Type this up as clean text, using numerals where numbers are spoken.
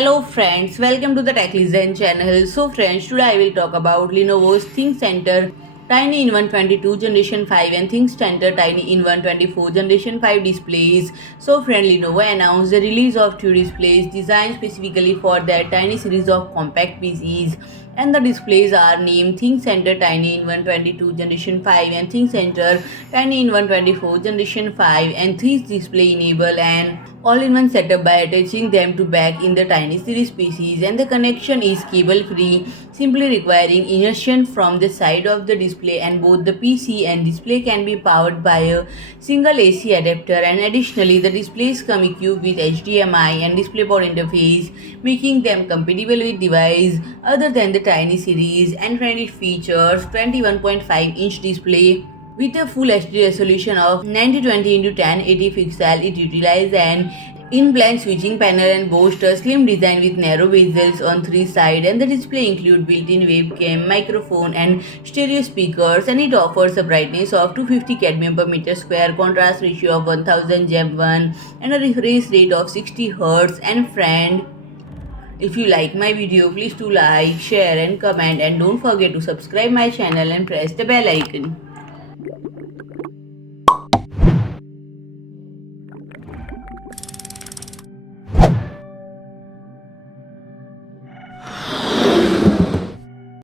Hello friends, welcome to the Tech Listen channel. So friends, today I will talk about Lenovo's ThinkCentre Tiny-in-One 22 Generation 5 and ThinkCentre Tiny-in-One 24 Generation 5 displays. So friend, Lenovo announced the release of two displays designed specifically for their tiny series of compact PCs. And the displays are named ThinkCentre Tiny-in-One 22 Generation 5 and ThinkCentre Tiny-in-One 24 Generation 5, and these display enable an all-in-one setup by attaching them to back in the tiny series PCs, and the connection is cable free, simply requiring insertion from the side of the display, and both the PC and display can be powered by a single AC adapter. And additionally, the displays come equipped with HDMI and DisplayPort interface, making them compatible with devices other than the tiny series. And friend, it features 21.5-inch display with a full HD resolution of 920 x 1080 pixel. It utilizes an in-plane switching panel and boasts a slim design with narrow bezels on three sides, and the display includes built-in webcam, microphone and stereo speakers, and it offers a brightness of 250 cadmium per meter square, contrast ratio of 1000 Gem1 and a refresh rate of 60 Hz. And friend, if you like my video, please do like, share and comment, and don't forget to subscribe my channel and press the bell icon.